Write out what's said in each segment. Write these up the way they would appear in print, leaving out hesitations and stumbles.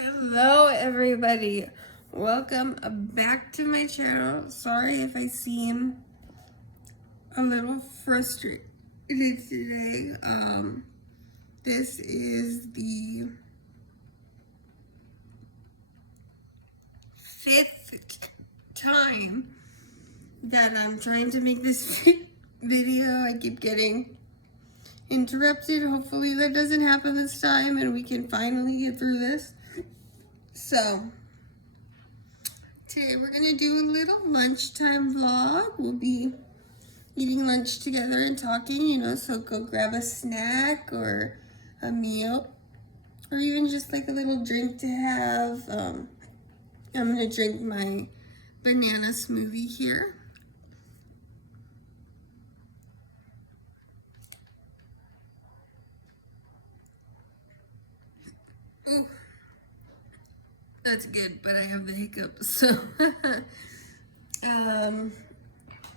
Hello everybody, welcome back to my channel. Sorry if I seem a little frustrated today. This is the 5th time that I'm trying to make this video. I keep getting interrupted. Hopefully that doesn't happen this time and we can finally get through this. So today we're gonna do a little lunchtime vlog. We'll be eating lunch together and talking, so go grab a snack or a meal or even just like a little drink to have. I'm gonna drink my banana smoothie here. Ooh, that's good, but I have the hiccups, so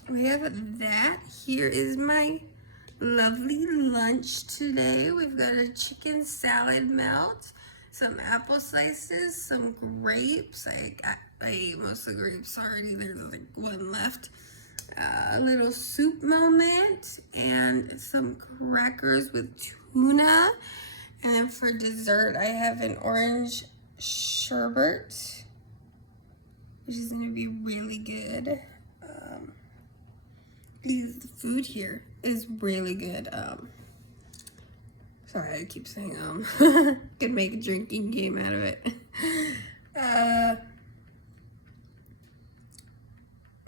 we have that. Here is my lovely lunch today. We've got a chicken salad melt, some apple slices, some grapes. I ate most of the grapes already. There's like one left. A little soup moment and some crackers with tuna. And then for dessert, I have an orange sherbet, which is going to be really good. The food here is really good. Sorry, I keep saying could make a drinking game out of it.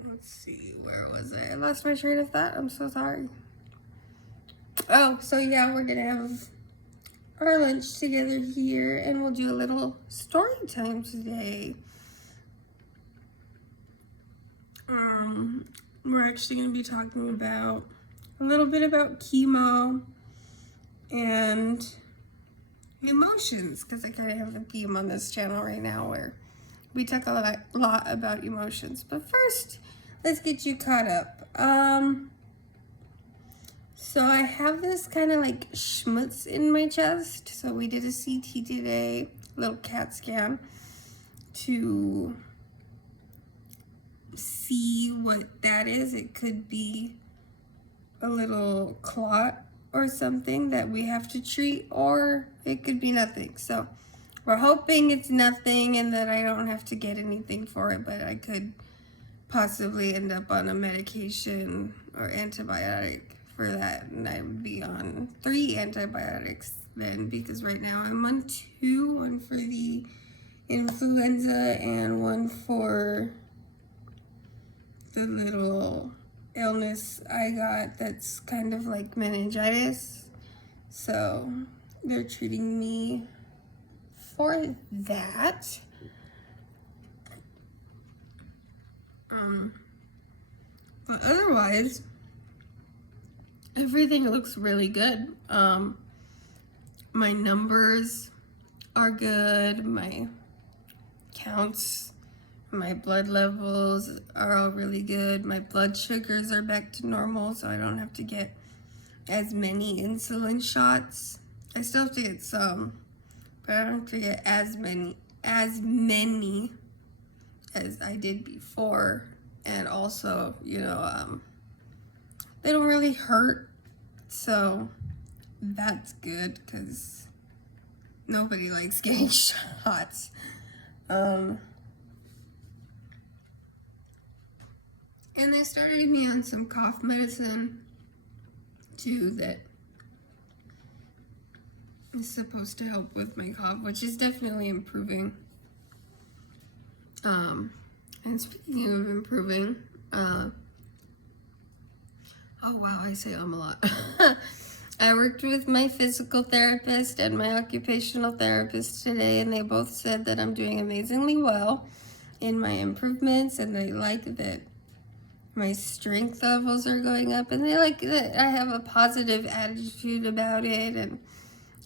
Let's see, where was I? I lost my train of thought. I'm so sorry. Oh, so yeah, we're gonna have our lunch together here, and we'll do a little story time today. We're actually going to be talking about a little bit about chemo and emotions, because I kind of have a theme on this channel right now where we talk a lot about emotions. But first, let's get you caught up. So I have this kind of like schmutz in my chest. So we did a CT today, a little CAT scan, to see what that is. It could be a little clot or something that we have to treat, or it could be nothing. So we're hoping it's nothing and that I don't have to get anything for it, but I could possibly end up on a medication or antibiotic for that, and I would be on 3 antibiotics then, because right now I'm on 2, one for the influenza and one for the little illness I got that's kind of like meningitis. So they're treating me for that. But otherwise, everything looks really good. My numbers are good. My counts, my blood levels are all really good. My blood sugars are back to normal, so I don't have to get as many insulin shots. I still have to get some, but I don't have to get as many as I did before. And also, they don't really hurt, so that's good because nobody likes getting shots. And they started me on some cough medicine too that is supposed to help with my cough, which is definitely improving. And speaking of improving, oh wow, I say a lot. I worked with my physical therapist and my occupational therapist today, and they both said that I'm doing amazingly well in my improvements, and they like that my strength levels are going up, and they like that I have a positive attitude about it, and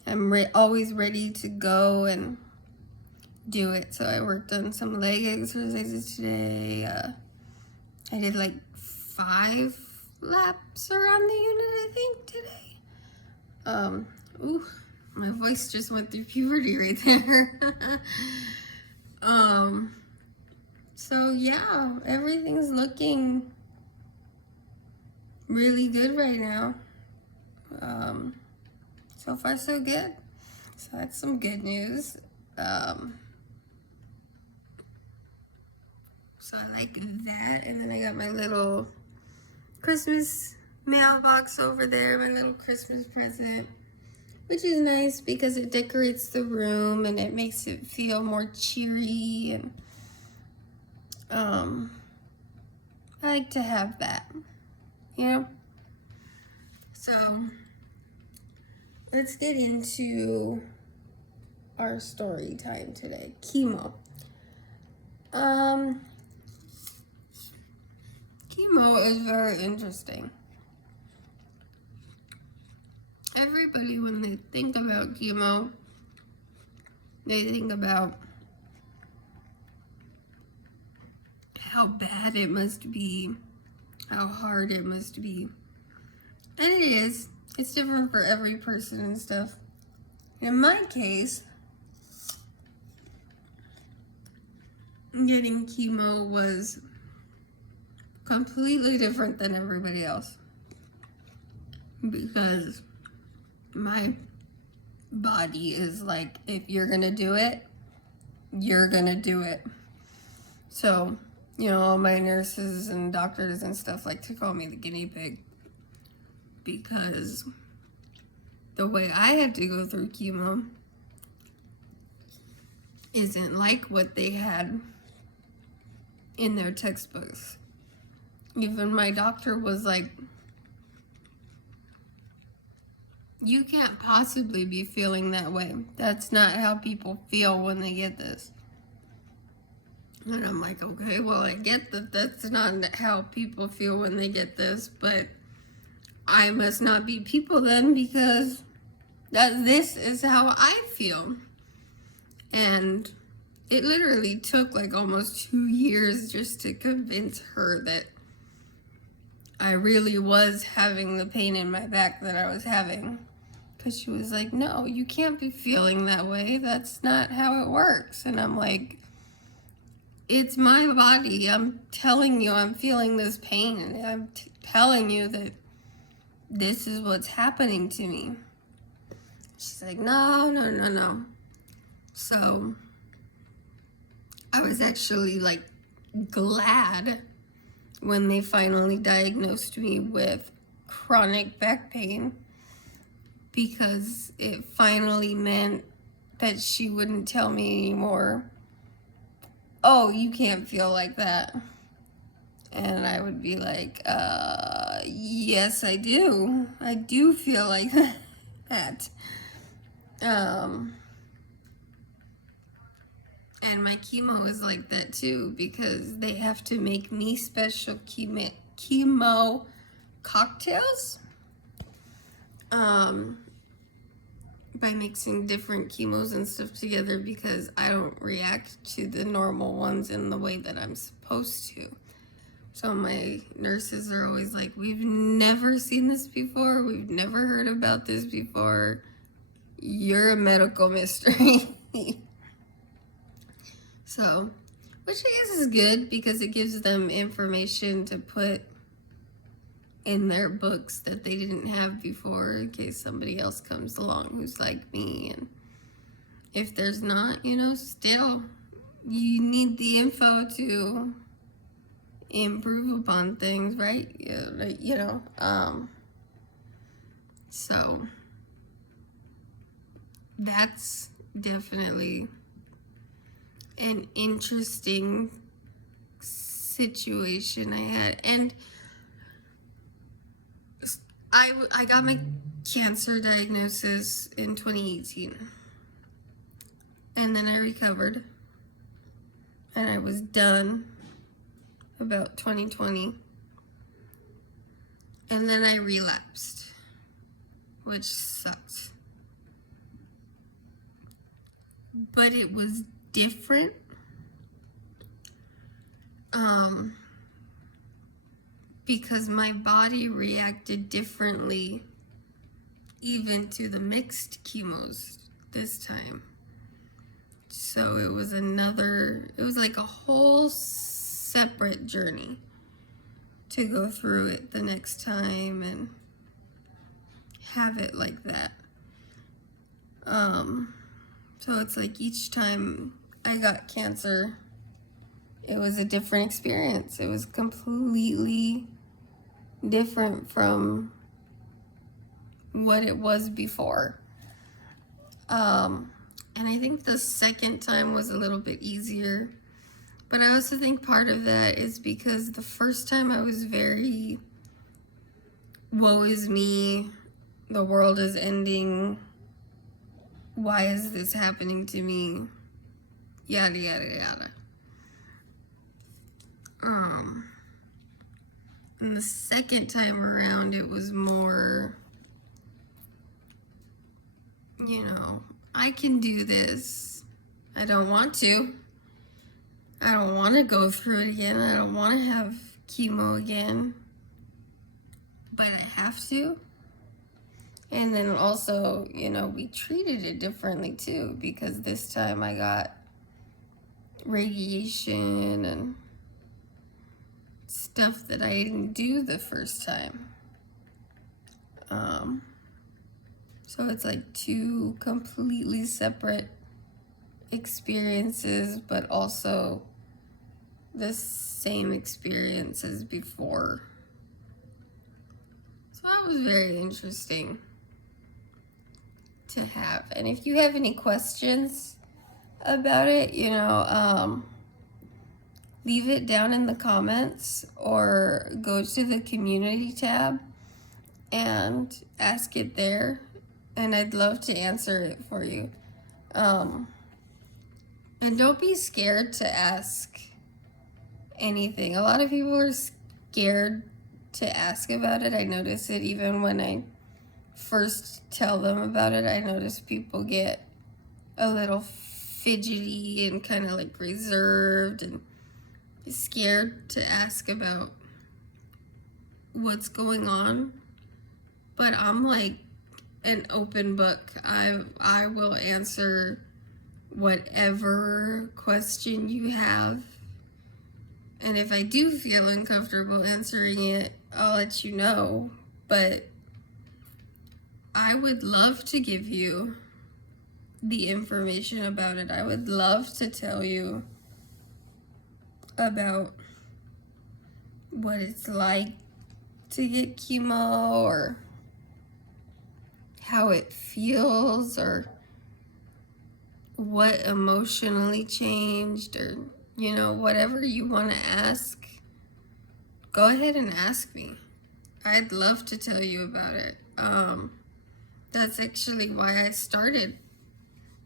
I'm always ready to go and do it. So I worked on some leg exercises today. I did like 5 laps around the unit, I think, today. My voice just went through puberty right there. So yeah, everything's looking really good right now. So far so good. So that's some good news. So I like that. And then I got my little Christmas mailbox over there, my little Christmas present, which is nice because it decorates the room and it makes it feel more cheery. And I like to have that, you know? So let's get into our story time today. Chemo. Chemo is very interesting. Everybody, when they think about chemo, they think about how bad it must be, how hard it must be. And it is. It's different for every person and stuff. In my case, getting chemo was completely different than everybody else. Because my body is like, if you're gonna do it, you're gonna do it. So, you know, all my nurses and doctors and stuff like to call me the guinea pig. Because the way I had to go through chemo isn't like what they had in their textbooks. Even my doctor was like, you can't possibly be feeling that way. That's not how people feel when they get this. And I'm like, okay, well, I get that that's not how people feel when they get this, but I must not be people then, because this is how I feel. And it literally took like almost 2 years just to convince her that I really was having the pain in my back that I was having. Because she was like, no, you can't be feeling that way. That's not how it works. And I'm like, it's my body. I'm telling you I'm feeling this pain. And I'm telling you that this is what's happening to me. She's like, no. So I was actually like glad when they finally diagnosed me with chronic back pain, because it finally meant that she wouldn't tell me anymore, oh, you can't feel like that. And I would be like, yes, I do. I do feel like that. And my chemo is like that too, because they have to make me special chemo cocktails. By mixing different chemos and stuff together, because I don't react to the normal ones in the way that I'm supposed to. So my nurses are always like, we've never seen this before. We've never heard about this before. You're a medical mystery. So, which I guess is good, because it gives them information to put in their books that they didn't have before, in case somebody else comes along who's like me. And if there's not, you know, still, you need the info to improve upon things, right? Yeah, you know, so that's definitely an interesting situation I had. And I got my cancer diagnosis in 2018, and then I recovered, and I was done about 2020, and then I relapsed, which sucked. But it was different. Because my body reacted differently even to the mixed chemos this time. So it was like a whole separate journey to go through it the next time and have it like that. So it's like each time I got cancer, it was a different experience. It was completely different from what it was before. And I think the second time was a little bit easier. But I also think part of that is because the first time I was very, woe is me, the world is ending, why is this happening to me, yada, yada, yada. And the second time around, it was more, I can do this. I don't want to. I don't want to go through it again. I don't want to have chemo again. But I have to. And then also, we treated it differently too, because this time I got radiation and stuff that I didn't do the first time. So it's like two completely separate experiences, but also the same experience as before. So that was very interesting to have. And if you have any questions about it, leave it down in the comments or go to the community tab and ask it there, and I'd love to answer it for you. And don't be scared to ask anything. A lot of people are scared to ask about it. I notice it even when I first tell them about it. I notice people get a little fidgety and kind of like reserved and scared to ask about what's going on. But I'm like an open book. I will answer whatever question you have. And if I do feel uncomfortable answering it, I'll let you know. But I would love to give you the information about it. I would love to tell you about what it's like to get chemo, or how it feels, or what emotionally changed, or whatever you want to ask, go ahead and ask me. I'd love to tell you about it. That's actually why I started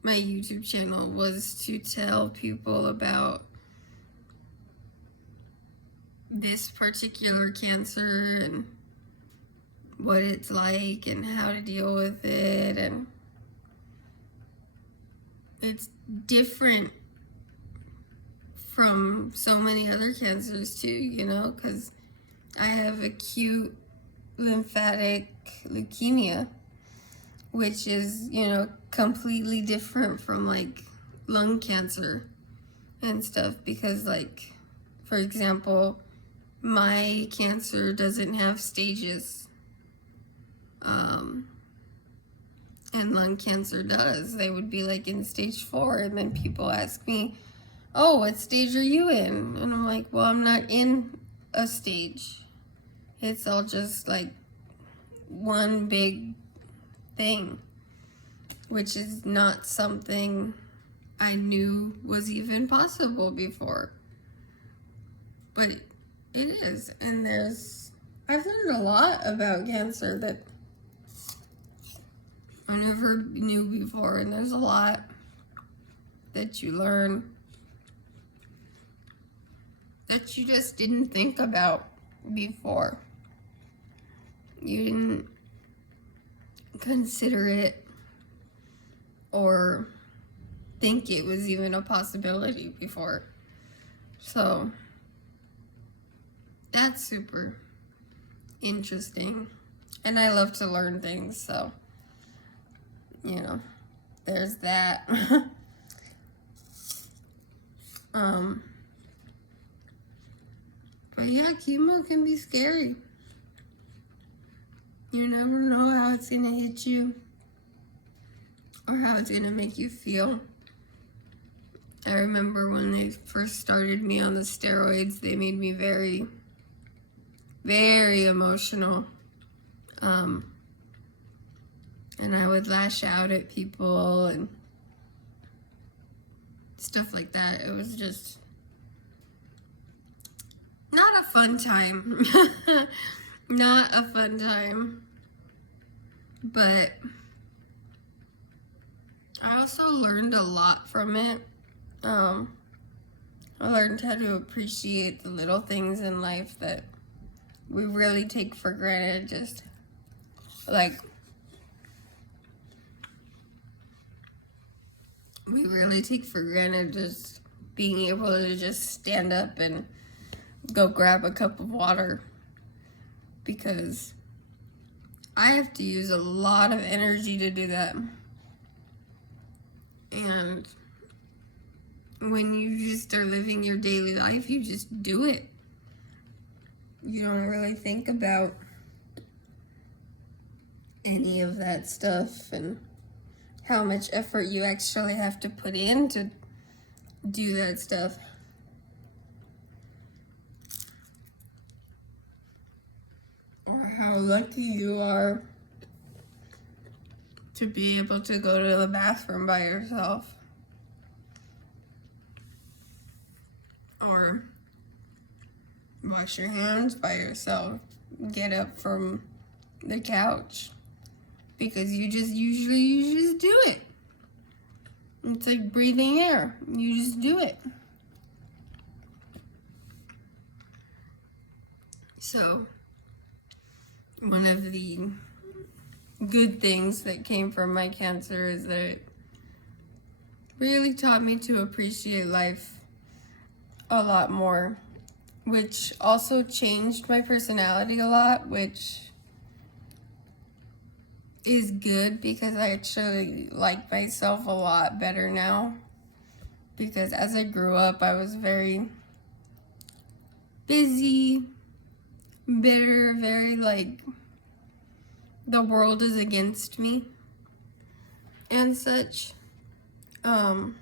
my YouTube channel, was to tell people about this particular cancer and what it's like and how to deal with it. And it's different from so many other cancers too, because I have acute lymphatic leukemia, which is, completely different from like lung cancer and stuff, because like, for example, my cancer doesn't have stages, and lung cancer does. They would be like in stage 4, and then people ask me, oh, what stage are you in? And I'm like, well, I'm not in a stage. It's all just like one big thing, which is not something I knew was even possible before. But it is. And I've learned a lot about cancer that I never knew before. And there's a lot that you learn that you just didn't think about before. You didn't consider it or think it was even a possibility before. So that's super interesting. And I love to learn things, so you know, there's that. But yeah, chemo can be scary. You never know how it's gonna hit you or how it's gonna make you feel. I remember when they first started me on the steroids, they made me very, very emotional. And I would lash out at people and stuff like that. It was just not a fun time. Not a fun time. But I also learned a lot from it. I learned how to appreciate the little things in life that we really take for granted. Just like, we really take for granted just being able to just stand up and go grab a cup of water, because I have to use a lot of energy to do that. And when you just are living your daily life, you just do it. You don't really think about any of that stuff and how much effort you actually have to put in to do that stuff. Or how lucky you are to be able to go to the bathroom by yourself. Or wash your hands by yourself. Get up from the couch. Because you just do it. It's like breathing air. You just do it. So, one of the good things that came from my cancer is that it really taught me to appreciate life a lot more, which also changed my personality a lot, which is good because I actually like myself a lot better now. Because as I grew up, I was very busy, bitter, very like the world is against me and such. And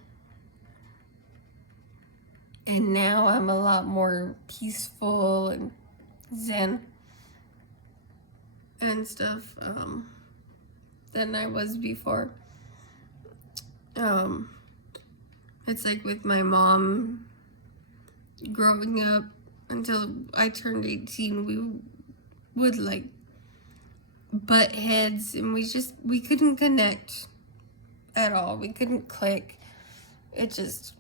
now I'm a lot more peaceful and zen and stuff than I was before. It's like with my mom, growing up until I turned 18, we would like butt heads, and we couldn't connect at all. We couldn't click. It just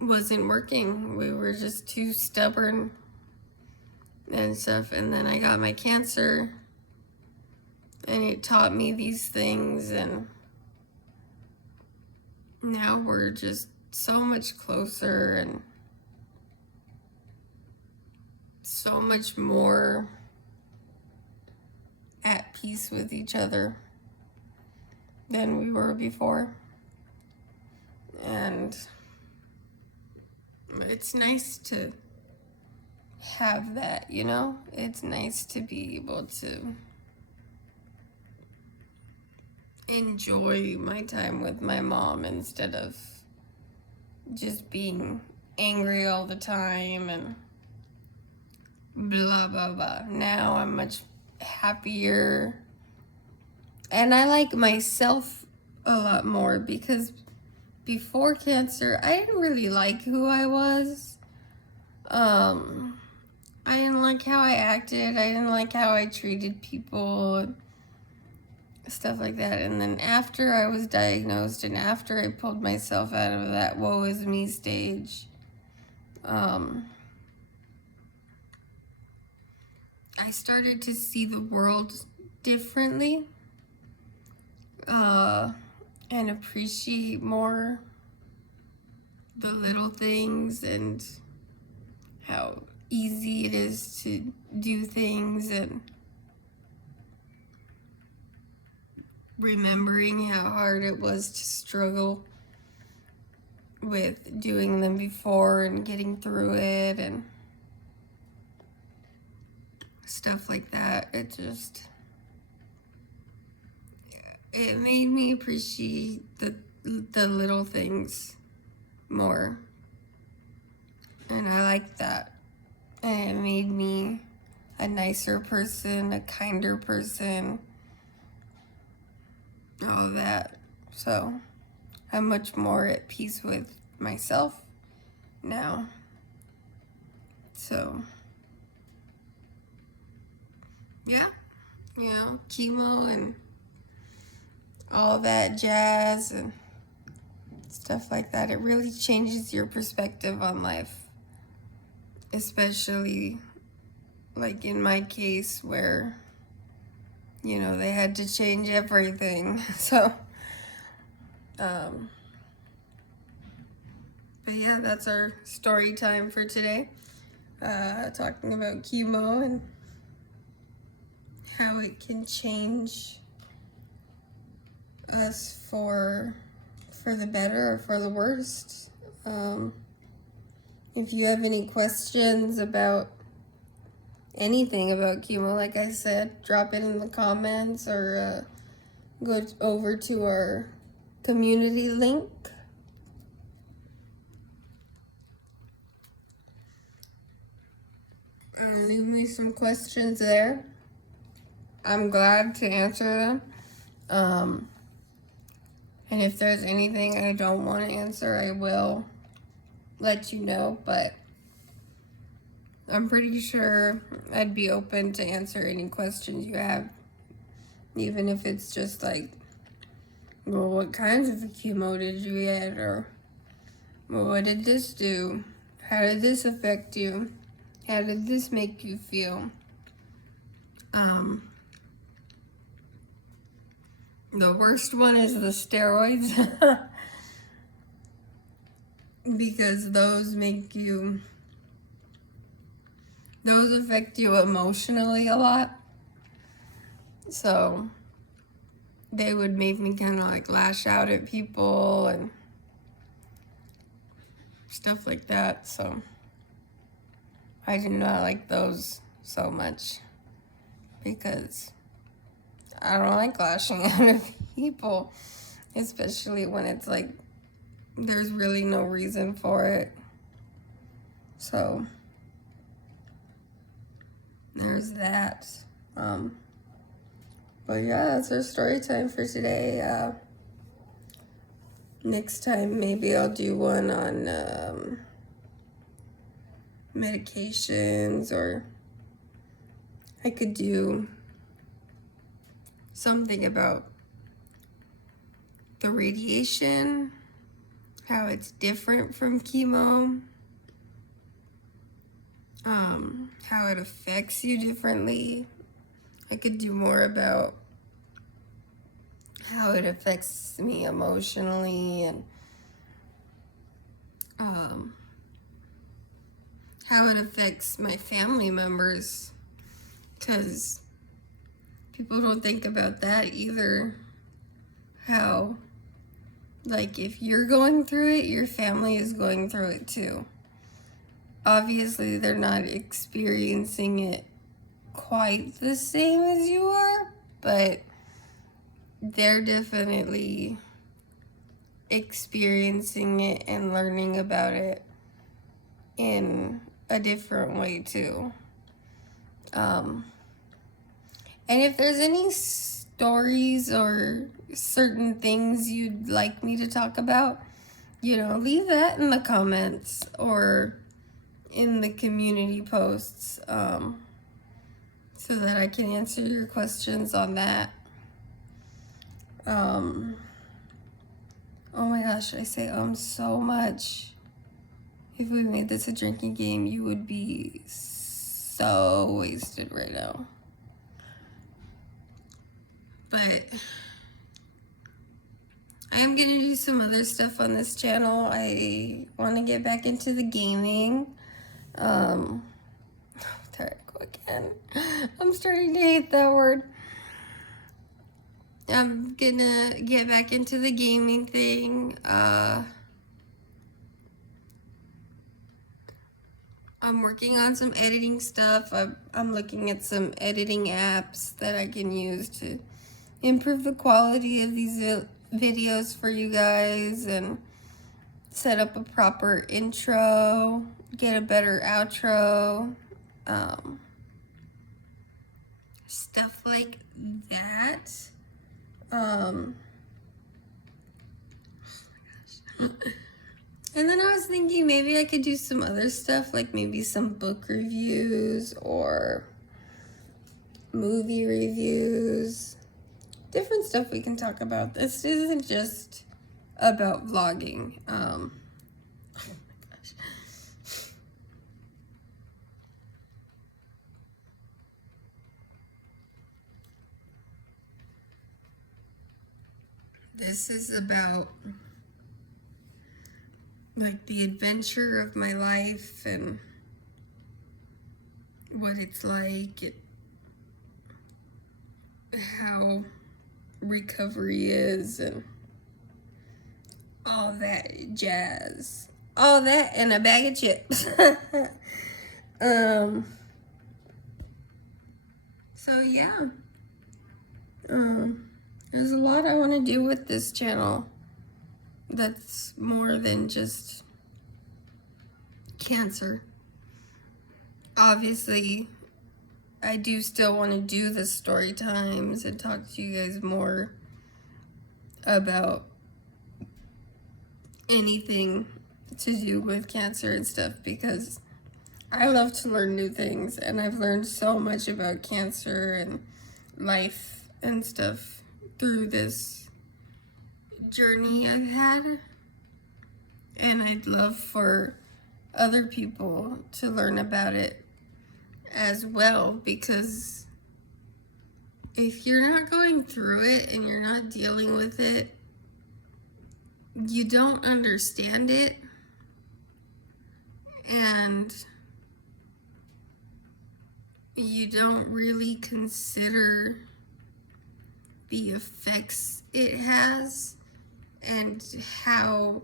wasn't working. We were just too stubborn and stuff. And then I got my cancer, and it taught me these things, and now we're just so much closer and so much more at peace with each other than we were before. And it's nice to have that, you know? It's nice to be able to enjoy my time with my mom instead of just being angry all the time and blah, blah, blah. Now I'm much happier. And I like myself a lot more, because before cancer, I didn't really like who I was. I didn't like how I acted. I didn't like how I treated people. Stuff like that. And then after I was diagnosed and after I pulled myself out of that woe is me stage, I started to see the world differently, and appreciate more the little things and how easy it is to do things, and remembering how hard it was to struggle with doing them before and getting through it and stuff like that. It made me appreciate the little things more. And I like that. And it made me a nicer person, a kinder person, all that. So I'm much more at peace with myself now. So, yeah, chemo and all that jazz and stuff like that. It really changes your perspective on life. Especially, like in my case where, they had to change everything. So, but yeah, that's our story time for today. Talking about chemo and how it can change us for the better or for the worst. If you have any questions about anything about chemo, like I said, drop it in the comments or go over to our community link. Leave me some questions there. I'm glad to answer them. And if there's anything I don't want to answer, I will let you know, but I'm pretty sure I'd be open to answer any questions you have, even if it's just like, well, what kinds of chemo did you get, or well, what did this do? How did this affect you? How did this make you feel? The worst one is the steroids because those affect you emotionally a lot. So they would make me kind of like lash out at people and stuff like that. So I do not like those so much because I don't like lashing out at people, especially when it's like there's really no reason for it. So there's that. But yeah, that's our story time for today. Next time maybe I'll do one on medications, or I could do something about the radiation, how it's different from chemo, how it affects you differently. I could do more about how it affects me emotionally and how it affects my family members, because people don't think about that either. How, like, if you're going through it, your family is going through it too. Obviously, they're not experiencing it quite the same as you are, but they're definitely experiencing it and learning about it in a different way too. And if there's any stories or certain things you'd like me to talk about, leave that in the comments or in the community posts, so that I can answer your questions on that. Oh my gosh, I say so much. If we made this a drinking game, you would be so wasted right now. But I am going to do some other stuff on this channel. I want to get back into the gaming. There I go again. I'm starting to hate that word. I'm gonna get back into the gaming thing. I'm working on some editing stuff. I'm looking at some editing apps that I can use to improve the quality of these videos for you guys and set up a proper intro, get a better outro, stuff like that. And then I was thinking maybe I could do some other stuff, like maybe some book reviews or movie reviews, different stuff we can talk about. This isn't just about vlogging. Oh my gosh. This is about like the adventure of my life and what it's like, how recovery is, and all that jazz. All that and a bag of chips. So yeah. There's a lot I want to do with this channel that's more than just cancer. Obviously, I do still want to do the story times and talk to you guys more about anything to do with cancer and stuff, because I love to learn new things, and I've learned so much about cancer and life and stuff through this journey I've had. And I'd love for other people to learn about it as well, because if you're not going through it and you're not dealing with it, you don't understand it, and you don't really consider the effects it has and how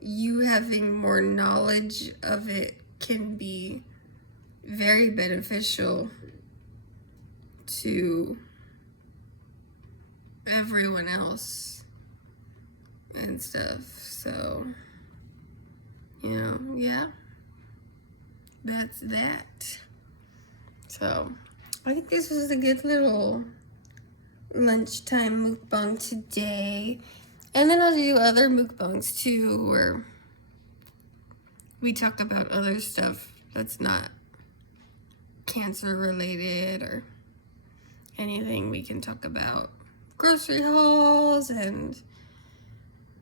you having more knowledge of it can be very beneficial to everyone else and stuff. So, yeah, that's that. So, I think this was a good little lunchtime mukbang today. And then I'll do other mukbangs too, where we talk about other stuff that's not cancer related or anything. We can talk about grocery hauls and,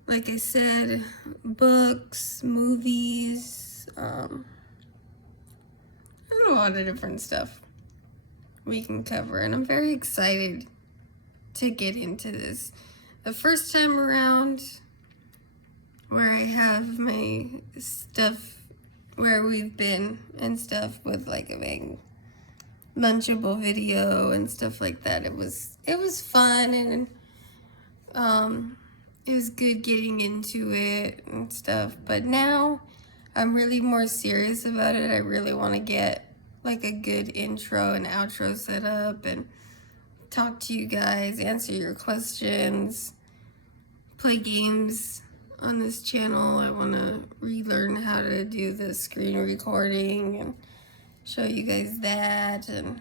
like I said, books, movies, and a lot of different stuff we can cover. And I'm very excited to get into this. The first time around, where I have my stuff, where we've been and stuff, with like a big Lunchable video and stuff like that, it was fun, and it was good getting into it and stuff. But now I'm really more serious about it. I really want to get like a good intro and outro set up and talk to you guys, answer your questions, play games on this channel. I want to relearn how to do the screen recording and show you guys that and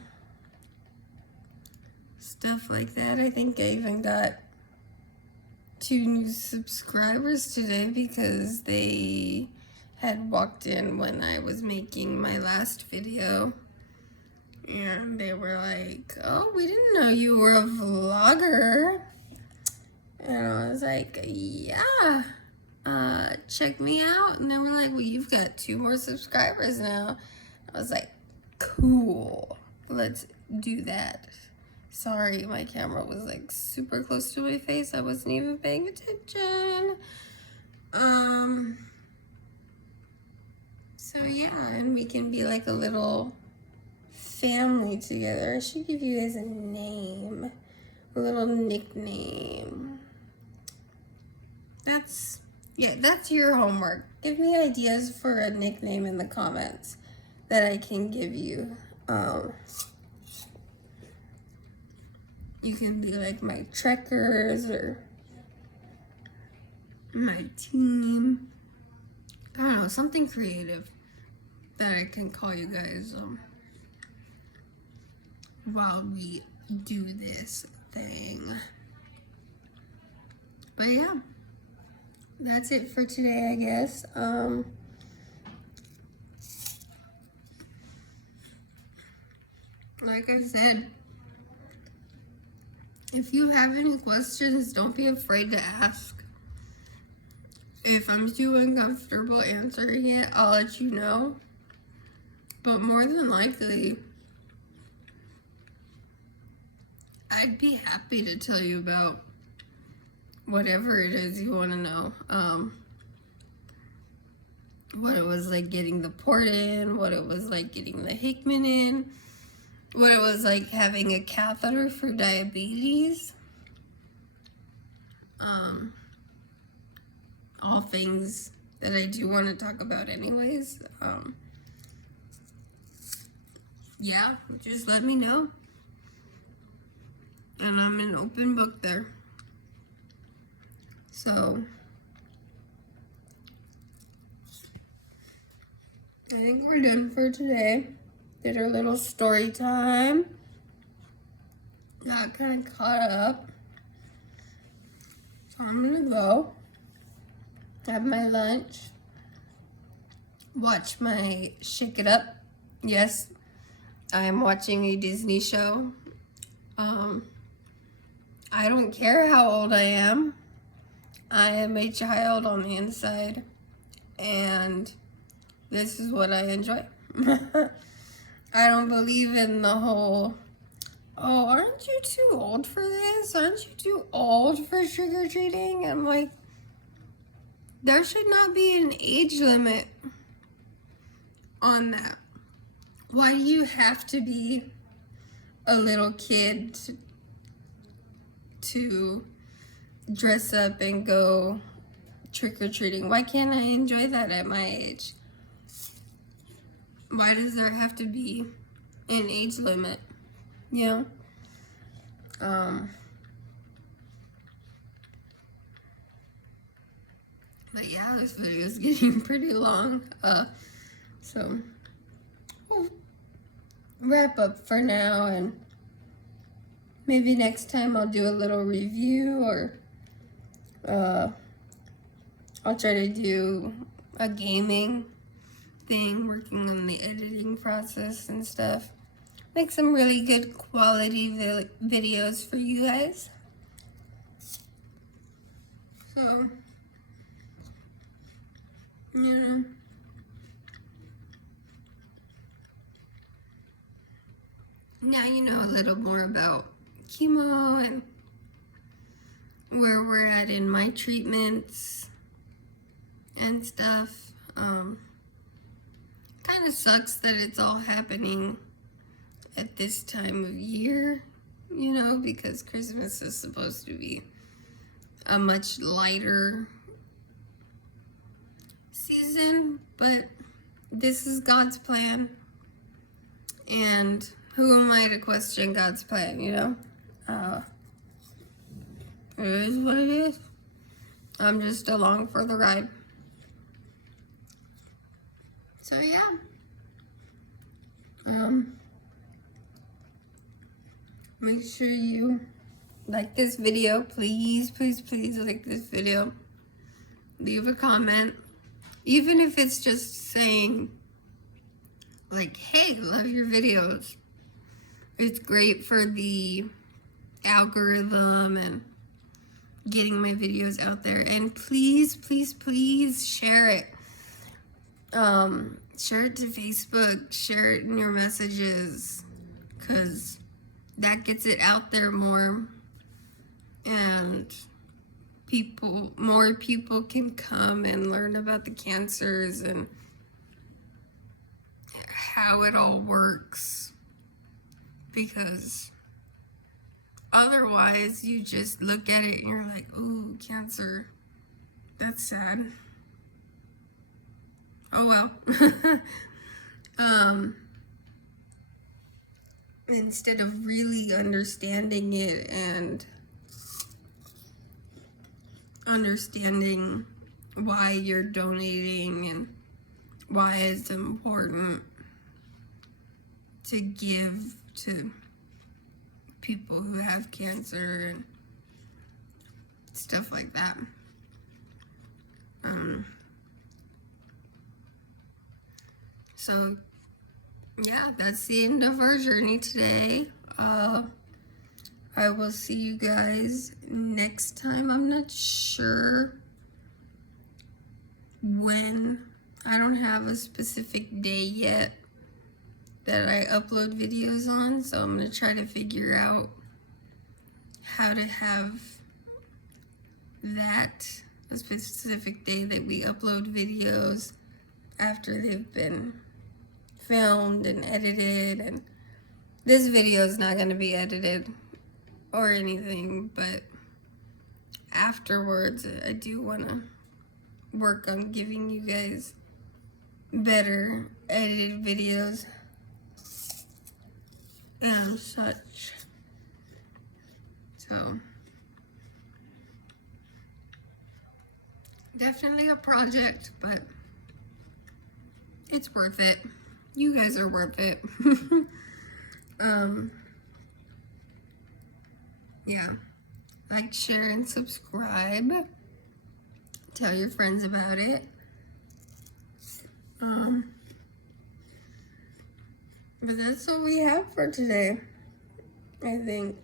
stuff like that. I think I even got 2 new subscribers today because they had walked in when I was making my last video. And they were like, "Oh, we didn't know you were a vlogger." And I was like, "Yeah, check me out." And they were like, "Well, you've got 2 more subscribers now." I was like, "Cool, let's do that." Sorry, my camera was like super close to my face. I wasn't even paying attention. So yeah, and we can be like a little family together. I should give you guys a name. a little nickname. That's your homework. Give me ideas for a nickname in the comments that I can give you. You can be like my trekkers or my team. I don't know, something creative that I can call you guys while we do this thing. But yeah, that's it for today, I guess. Like I said, if you have any questions, don't be afraid to ask. If I'm too uncomfortable answering it, I'll let you know. But more than likely, I'd be happy to tell you about whatever it is you want to know. What it was like getting the port in, what it was like getting the Hickman in, what it was like having a catheter for diabetes. All things that I do want to talk about anyways. Yeah, just let me know. And I'm an open book there. So, I think we're done for today. Did our little story time. Got kind of caught up. So I'm gonna go have my lunch. Watch my Shake It Up. Yes, I am watching a Disney show. I don't care how old I am. I am a child on the inside. And this is what I enjoy. I don't believe in the whole, oh, aren't you too old for this? Aren't you too old for trick-or-treating? I'm like, there should not be an age limit on that. Why do you have to be a little kid to dress up and go trick-or-treating? Why can't I enjoy that at my age? Why does there have to be an age limit? You know? But yeah, this video is getting pretty long. So we'll wrap up for now, and maybe next time I'll do a little review, or I'll try to do a gaming thing, working on the editing process and stuff. Make some really good quality videos for you guys. So, you know, now you know a little more about chemo and where we're at in my treatments and stuff. Kind of sucks that it's all happening at this time of year, you know, because Christmas is supposed to be a much lighter season, but this is God's plan, and who am I to question God's plan, you know? It is what it is. I'm just along for the ride. So yeah. Make sure you like this video. Please, please, please like this video. Leave a comment. Even if it's just saying, like, hey, love your videos. It's great for the algorithm and getting my videos out there. And please, please, please share it. Share it to Facebook, share it in your messages, because that gets it out there more, and more people can come and learn about the cancers and how it all works, because Otherwise, you just look at it and you're like, ooh, cancer. That's sad. Oh well. Instead of really understanding it and understanding why you're donating and why it's important to give to people who have cancer and stuff like that. So yeah, that's the end of our journey today. I will see you guys next time. I'm not sure when. I don't have a specific day yet that I upload videos on, so I'm going to try to figure out how to have that a specific day that we upload videos after they've been filmed and edited. And this video is not going to be edited or anything, but afterwards I do want to work on giving you guys better edited videos and such. So definitely a project, but it's worth it. You guys are worth it. Yeah, like, share, and subscribe. Tell your friends about it. But that's what we have for today, I think.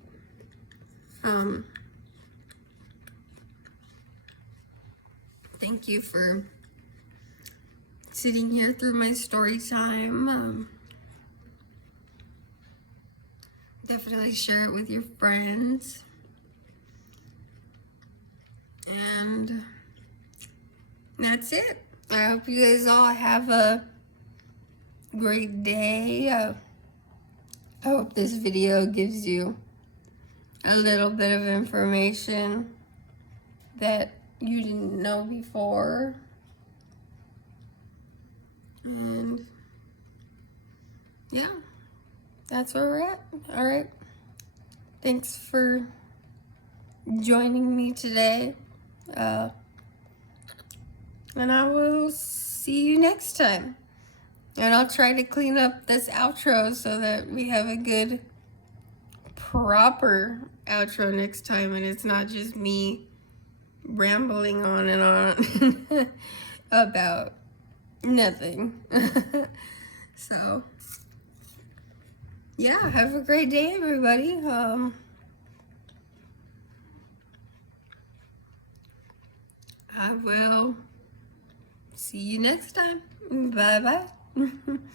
Thank you for sitting here through my story time. Definitely share it with your friends. And that's it. I hope you guys all have a great day. I hope this video gives you a little bit of information that you didn't know before. And yeah, that's where we're at. All right. Thanks for joining me today. And I will see you next time. And I'll try to clean up this outro so that we have a good, proper outro next time. And it's not just me rambling on and on about nothing. So, yeah, have a great day, everybody. I will see you next time. Bye-bye.